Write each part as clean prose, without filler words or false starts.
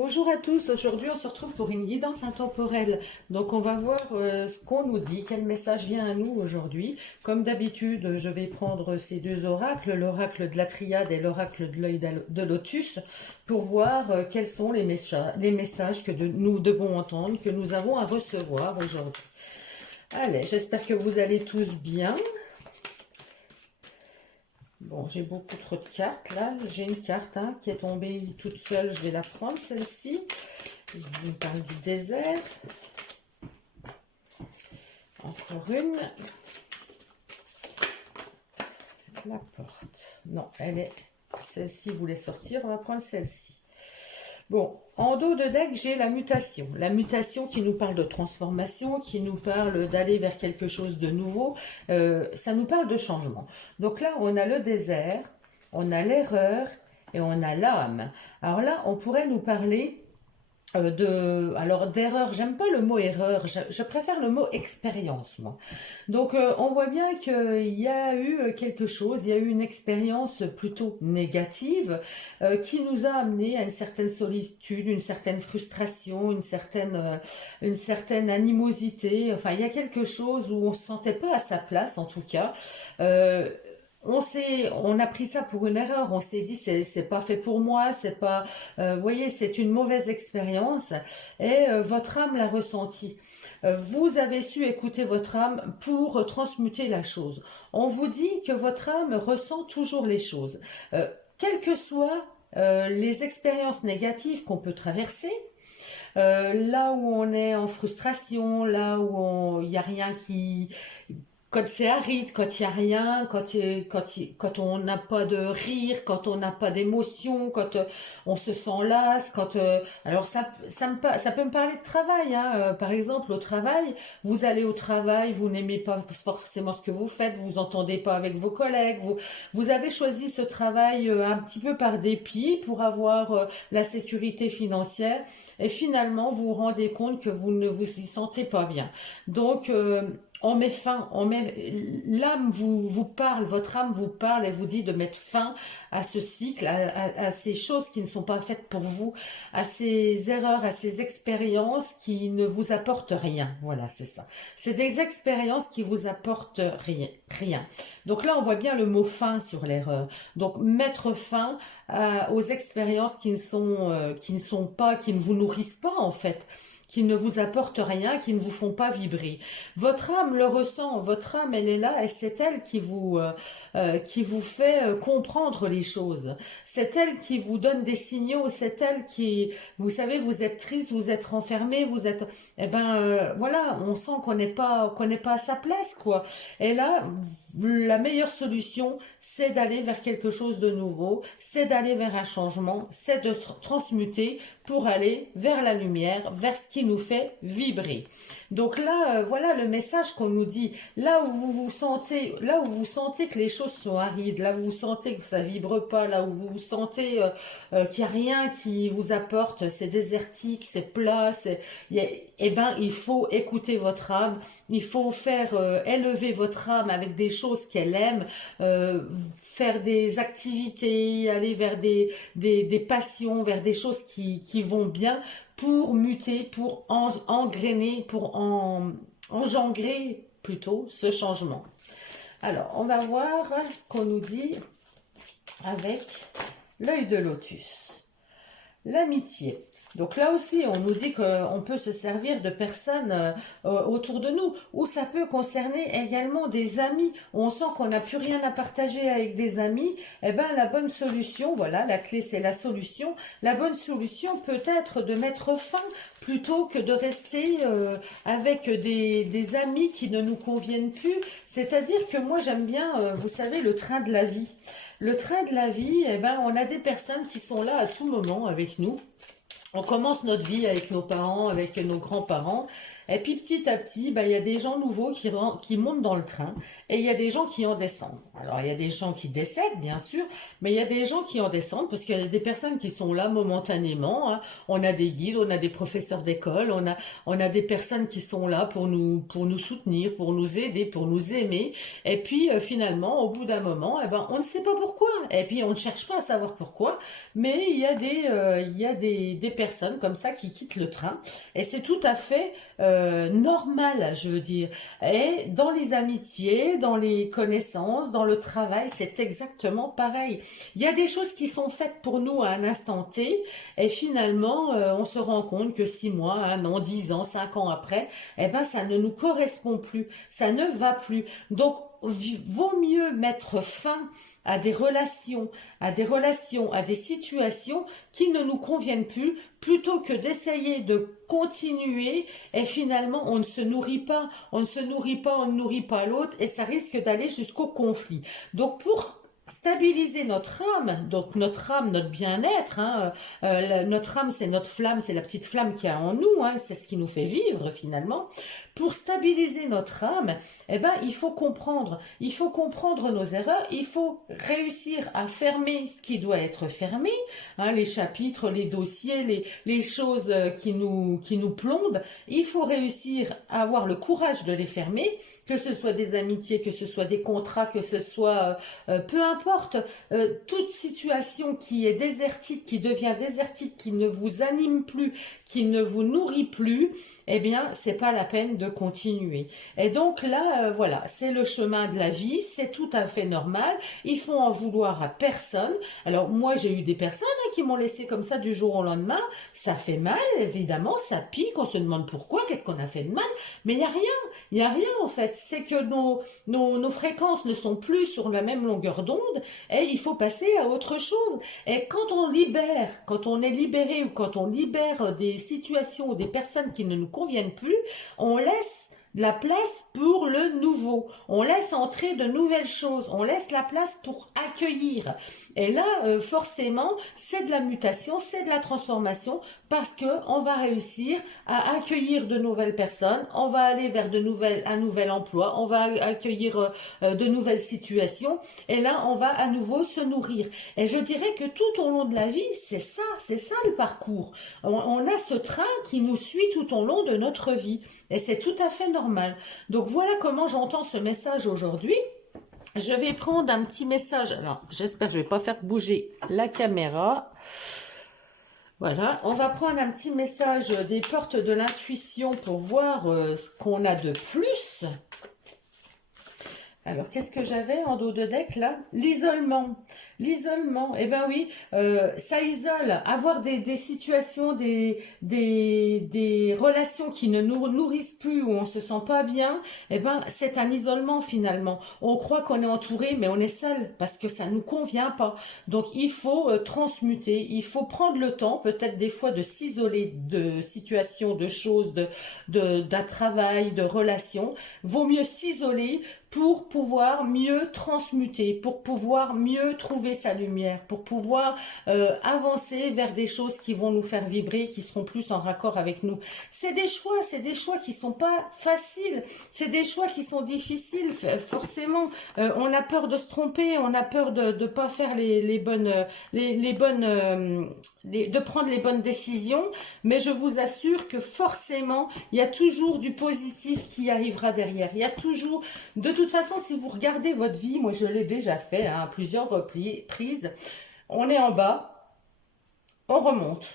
Bonjour à tous, aujourd'hui on se retrouve pour une guidance intemporelle. Donc on va voir ce qu'on nous dit, quel message vient à nous aujourd'hui. Comme d'habitude, je vais prendre ces deux oracles, l'oracle de la Triade et l'oracle de l'œil de Lotus, pour voir quels sont les messages que nous devons entendre, que nous avons à recevoir aujourd'hui. Allez, j'espère que vous allez tous bien. Bon, j'ai beaucoup trop de cartes là. J'ai une carte qui est tombée toute seule. Je vais la prendre, celle-ci. Je vous parle du désert. Encore une. La porte. Non, elle est... Celle-ci voulait sortir. On va prendre celle-ci. Bon, en dos de deck, j'ai la mutation. La mutation qui nous parle de transformation, qui nous parle d'aller vers quelque chose de nouveau. Ça nous parle de changement. Donc là, on a le désert, on a l'erreur et on a l'âme. Alors là, on pourrait nous parler d'erreur. J'aime pas le mot erreur, je préfère le mot expérience, moi. Donc on voit bien qu'il y a eu quelque chose, il y a eu une expérience plutôt négative qui nous a amené à une certaine solitude, une certaine frustration, une certaine animosité. Enfin, il y a quelque chose où on se sentait pas à sa place, en tout cas. On a pris ça pour une erreur, on s'est dit c'est pas fait pour moi, c'est pas, vous voyez, c'est une mauvaise expérience et votre âme l'a ressenti. Vous avez su écouter votre âme pour transmuter la chose. On vous dit que votre âme ressent toujours les choses, quelles que soient les expériences négatives qu'on peut traverser. Là où on est en frustration, là où il n'y a rien qui... Quand c'est aride, quand il n'y a rien, quand on n'a pas de rire, quand on n'a pas d'émotion, quand on se sent las, alors ça peut me parler de travail, par exemple, au travail, vous allez au travail, vous n'aimez pas forcément ce que vous faites, vous entendez pas avec vos collègues, vous avez choisi ce travail un petit peu par dépit pour avoir la sécurité financière, et finalement, vous vous rendez compte que vous ne vous y sentez pas bien. Donc, on met fin, l'âme vous parle, votre âme vous parle et vous dit de mettre fin à ce cycle, à ces choses qui ne sont pas faites pour vous, à ces erreurs, à ces expériences qui ne vous apportent rien. Voilà, c'est ça. C'est des expériences qui vous apportent rien. Donc là, on voit bien le mot fin sur l'erreur. Donc mettre fin aux expériences qui ne vous nourrissent pas en fait, qui ne vous apportent rien, qui ne vous font pas vibrer. Votre âme le ressent, votre âme elle est là et c'est elle qui vous fait comprendre les choses. C'est elle qui vous donne des signaux, c'est elle qui, vous savez, vous êtes triste, vous êtes renfermé, voilà, on sent qu'on n'est pas à sa place quoi. Et là, la meilleure solution, c'est d'aller vers quelque chose de nouveau, c'est d'aller vers un changement, c'est de se transmuter pour aller vers la lumière, vers ce qui nous fait vibrer. Donc là, voilà le message qu'on nous dit. Là où vous sentez que les choses sont arides, là où vous sentez que ça vibre pas, là où vous sentez qu'il n'y a rien qui vous apporte, c'est désertique, c'est plat, il faut écouter votre âme, il faut faire élever votre âme avec des choses qu'elle aime, faire des activités, aller vers des passions, vers des choses qui vont bien pour muter, pour engrainer, pour engendrer plutôt ce changement. Alors, on va voir ce qu'on nous dit avec l'œil de lotus. L'amitié. Donc là aussi, on nous dit qu'on peut se servir de personnes autour de nous, ou ça peut concerner également des amis. On sent qu'on n'a plus rien à partager avec des amis. Eh bien, la bonne solution, voilà, la clé c'est la solution. La bonne solution peut être de mettre fin plutôt que de rester avec des amis qui ne nous conviennent plus. C'est-à-dire que moi, j'aime bien, vous savez, le train de la vie. Le train de la vie, eh ben, on a des personnes qui sont là à tout moment avec nous. On commence notre vie avec nos parents, avec nos grands-parents, et puis petit à petit, il y a des gens nouveaux qui montent dans le train, et il y a des gens qui en descendent. Alors, il y a des gens qui décèdent, bien sûr, mais il y a des gens qui en descendent, parce qu'il y a des personnes qui sont là momentanément. On a des guides, on a des professeurs d'école, on a des personnes qui sont là pour nous soutenir, pour nous aider, pour nous aimer, et puis finalement, au bout d'un moment, on ne sait pas pourquoi, et puis on ne cherche pas à savoir pourquoi, mais il y a des personnes comme ça qui quittent le train. Et c'est tout à fait normal, je veux dire. Et dans les amitiés, dans les connaissances, dans le travail, c'est exactement pareil. Il y a des choses qui sont faites pour nous à un instant T, et finalement, on se rend compte que 6 mois, 1 an, 10 ans, 5 ans après, eh ben, ça ne nous correspond plus, ça ne va plus. Donc, vaut mieux mettre fin à des relations, à des situations qui ne nous conviennent plus, plutôt que d'essayer de continuer et finalement on ne se nourrit pas, on ne nourrit pas l'autre et ça risque d'aller jusqu'au conflit. Donc pour stabiliser notre âme, donc notre âme, notre bien-être, hein, notre âme c'est notre flamme, c'est la petite flamme qu'il y a en nous, hein, c'est ce qui nous fait vivre finalement. Pour stabiliser notre âme, eh ben, il faut comprendre nos erreurs, il faut réussir à fermer ce qui doit être fermé, hein, les chapitres, les dossiers, les choses qui nous plombent, il faut réussir à avoir le courage de les fermer, que ce soit des amitiés, que ce soit des contrats, que ce soit peu importe, toute situation qui est désertique, qui devient désertique, qui ne vous anime plus, qui ne vous nourrit plus, eh bien, c'est pas la peine de continuer. Et donc là, voilà, c'est le chemin de la vie, c'est tout à fait normal, il faut en vouloir à personne. Alors moi, j'ai eu des personnes qui m'ont laissé comme ça du jour au lendemain, ça fait mal, évidemment, ça pique, on se demande pourquoi, qu'est-ce qu'on a fait de mal, mais il n'y a rien en fait, c'est que nos fréquences ne sont plus sur la même longueur d'onde, et il faut passer à autre chose. Et quand on est libéré ou quand on libère des situations ou des personnes qui ne nous conviennent plus, on laisse la place pour le nouveau. On laisse entrer de nouvelles choses. On laisse la place pour accueillir. Et là, forcément, c'est de la mutation, c'est de la transformation parce que on va réussir à accueillir de nouvelles personnes. On va aller vers un nouvel emploi. On va accueillir de nouvelles situations. Et là, on va à nouveau se nourrir. Et je dirais que tout au long de la vie, c'est ça le parcours. On a ce train qui nous suit tout au long de notre vie. Et c'est tout à fait normal. Donc voilà comment j'entends ce message aujourd'hui. Je vais prendre un petit message. Alors, j'espère que je ne vais pas faire bouger la caméra. Voilà, on va prendre un petit message des portes de l'intuition pour voir ce qu'on a de plus. Alors, qu'est-ce que j'avais en dos de deck là? L'isolement. L'isolement, eh ben oui, ça isole. Avoir des situations, des relations qui ne nous nourrissent plus, où on se sent pas bien, eh ben c'est un isolement finalement. On croit qu'on est entouré, mais on est seul parce que ça nous convient pas. Donc il faut transmuter, il faut prendre le temps, peut-être des fois de s'isoler de situations, de choses, d'un travail, de relations. Vaut mieux s'isoler pour pouvoir mieux transmuter, pour pouvoir mieux trouver sa lumière, pour pouvoir avancer vers des choses qui vont nous faire vibrer, qui seront plus en raccord avec nous. C'est des choix qui sont pas faciles, c'est des choix qui sont difficiles, forcément. On a peur de se tromper, on a peur de pas faire de prendre les bonnes décisions, mais je vous assure que forcément, il y a toujours du positif qui arrivera derrière. Il y a toujours, de toute façon, si vous regardez votre vie, moi je l'ai déjà fait hein, à plusieurs reprises, on est en bas, on remonte.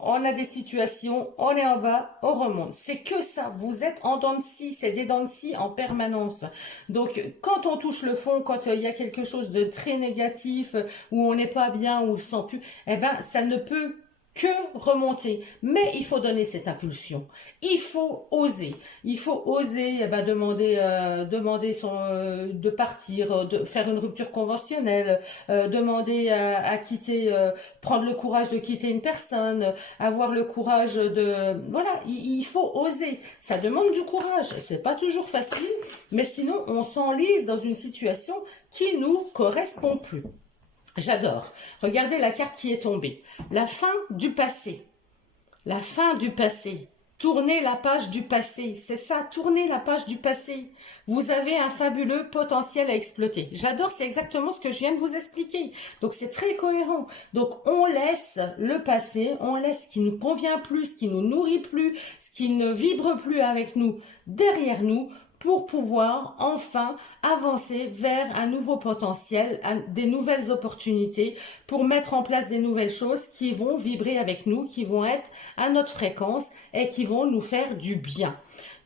On a des situations, on est en bas, on remonte. C'est que ça, vous êtes en dents de scie, c'est des dents de scie en permanence. Donc, quand on touche le fond, quand il y a quelque chose de très négatif, où on n'est pas bien, où on ne se sent plus, eh ben, ça ne peut que remonter. Mais il faut donner cette impulsion. Il faut oser. Il faut oser eh ben, demander de partir, de faire une rupture conventionnelle, demander à quitter, prendre le courage de quitter une personne, avoir le courage de... Voilà, il faut oser. Ça demande du courage. C'est pas toujours facile, mais sinon on s'enlise dans une situation qui nous correspond plus. J'adore. Regardez la carte qui est tombée. La fin du passé. La fin du passé. Tournez la page du passé. C'est ça, tournez la page du passé. Vous avez un fabuleux potentiel à exploiter. J'adore, c'est exactement ce que je viens de vous expliquer. Donc, c'est très cohérent. Donc, on laisse le passé, on laisse ce qui nous convient plus, ce qui nous nourrit plus, ce qui ne vibre plus avec nous derrière nous, pour pouvoir enfin avancer vers un nouveau potentiel, des nouvelles opportunités, pour mettre en place des nouvelles choses qui vont vibrer avec nous, qui vont être à notre fréquence et qui vont nous faire du bien.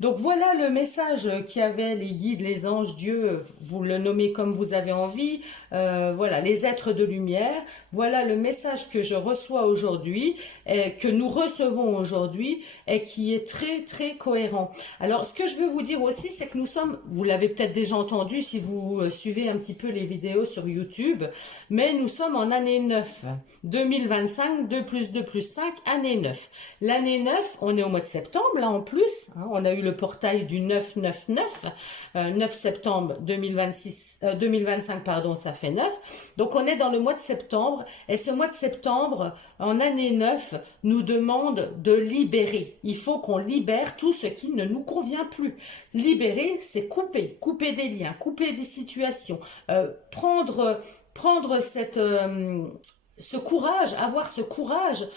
Donc voilà le message qu'il y avait, les guides, les anges, Dieu, vous le nommez comme vous avez envie, voilà, les êtres de lumière. Voilà le message que je reçois aujourd'hui, que nous recevons aujourd'hui et qui est très très cohérent. Alors ce que je veux vous dire aussi, c'est que nous sommes, vous l'avez peut-être déjà entendu si vous suivez un petit peu les vidéos sur YouTube, mais nous sommes en année 9, 2025, 2 plus 2 plus 5, année 9. L'année 9, on est au mois de septembre là en plus, hein, on a eu le portail du 999, 9 septembre 2025, pardon, ça fait 9. Donc on est dans le mois de septembre, et ce mois de septembre, en année 9, nous demande de libérer. Il faut qu'on libère tout ce qui ne nous convient plus. Libérer, c'est couper des liens, couper des situations, prendre ce courage, avoir ce courage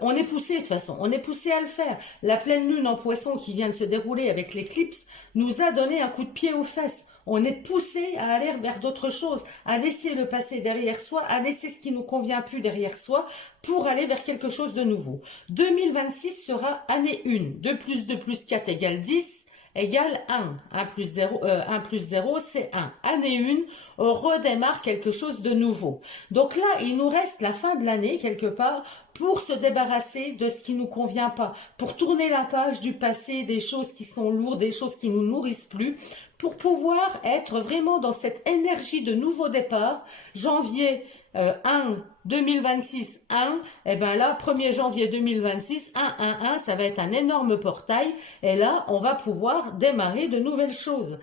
on est poussé de toute façon, on est poussé à le faire. La pleine lune en Poisson qui vient de se dérouler avec l'éclipse nous a donné un coup de pied aux fesses. On est poussé à aller vers d'autres choses, à laisser le passé derrière soi, à laisser ce qui nous convient plus derrière soi pour aller vers quelque chose de nouveau. 2026 sera année 1, 2 plus 2 plus 4 égale 10, égale 1. 1 plus 0, c'est 1. Année 1, on redémarre quelque chose de nouveau. Donc là, il nous reste la fin de l'année, quelque part, pour se débarrasser de ce qui ne nous convient pas, pour tourner la page du passé, des choses qui sont lourdes, des choses qui ne nous nourrissent plus, pour pouvoir être vraiment dans cette énergie de nouveau départ. Janvier 1, 2026, 1, et bien là, 1er janvier 2026, 1, ça va être un énorme portail, et là, on va pouvoir démarrer de nouvelles choses.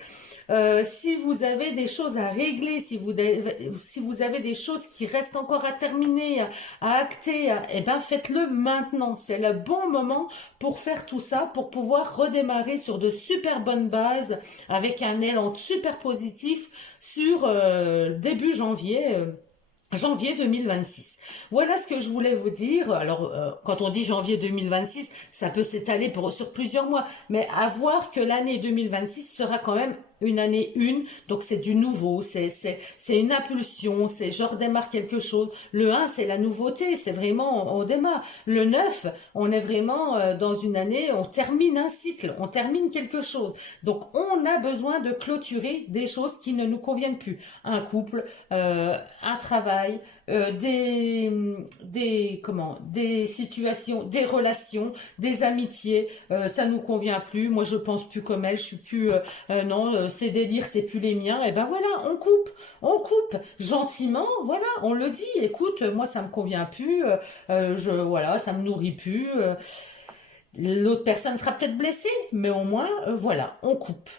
Si vous avez des choses à régler, si vous avez des choses qui restent encore à terminer, à acter, et ben faites-le maintenant. C'est le bon moment pour faire tout ça, pour pouvoir redémarrer sur de super bonnes bases, avec un élan super positif sur début janvier. Janvier 2026. Voilà ce que je voulais vous dire. Alors, quand on dit janvier 2026, ça peut s'étaler sur plusieurs mois, mais à voir que l'année 2026 sera quand même une année 1, donc c'est du nouveau, c'est une impulsion, c'est je redémarre quelque chose. Le 1, c'est la nouveauté, c'est vraiment, on démarre. Le 9, on est vraiment dans une année, on termine un cycle, on termine quelque chose. Donc, on a besoin de clôturer des choses qui ne nous conviennent plus. Un couple, un travail, des situations, des relations, des amitiés, ça nous convient plus, moi je pense plus comme elle, je suis plus, non, ces délires c'est plus les miens, et ben voilà, on coupe, gentiment, voilà, on le dit, écoute, moi ça me convient plus, voilà, ça me nourrit plus, l'autre personne sera peut-être blessée, mais au moins, voilà, on coupe.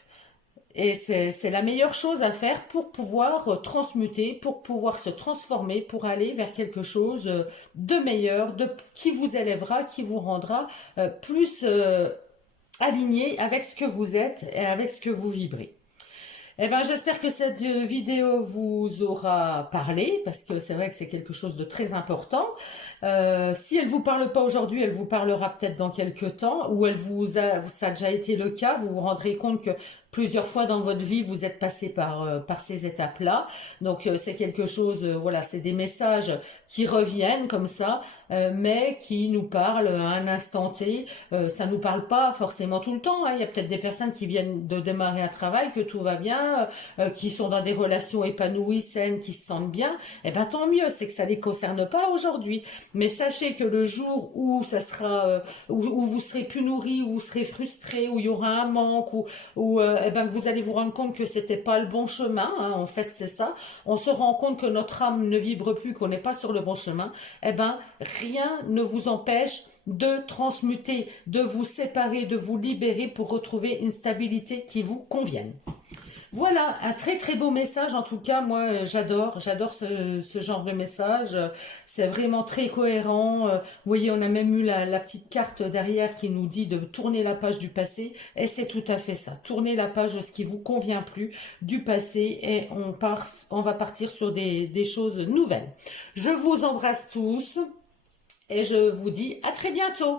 Et c'est la meilleure chose à faire pour pouvoir transmuter, pour pouvoir se transformer, pour aller vers quelque chose de meilleur, qui vous élèvera, qui vous rendra plus aligné avec ce que vous êtes et avec ce que vous vibrez. Eh ben, j'espère que cette vidéo vous aura parlé, parce que c'est vrai que c'est quelque chose de très important. Si elle vous parle pas aujourd'hui, elle vous parlera peut-être dans quelques temps, ou ça a déjà été le cas, vous vous rendrez compte que plusieurs fois dans votre vie, vous êtes passé par ces étapes-là. Donc, c'est quelque chose, voilà, c'est des messages qui reviennent comme ça, mais qui nous parlent à un instant T. Ça nous parle pas forcément tout le temps, hein. Il y a peut-être des personnes qui viennent de démarrer un travail, que tout va bien, qui sont dans des relations épanouies, saines, qui se sentent bien. Eh ben, tant mieux, c'est que ça les concerne pas aujourd'hui. Mais sachez que le jour où ça sera, où vous serez plus nourri, où vous serez frustré, où il y aura un manque, où eh ben, que vous allez vous rendre compte que c'était pas le bon chemin, hein, en fait c'est ça, on se rend compte que notre âme ne vibre plus, qu'on n'est pas sur le bon chemin, eh ben rien ne vous empêche de transmuter, de vous séparer, de vous libérer pour retrouver une stabilité qui vous convienne. Voilà, un très très beau message, en tout cas, moi j'adore ce genre de message, c'est vraiment très cohérent, vous voyez on a même eu la petite carte derrière qui nous dit de tourner la page du passé, et c'est tout à fait ça, tourner la page de ce qui vous convient plus du passé, et on va partir sur des choses nouvelles. Je vous embrasse tous, et je vous dis à très bientôt.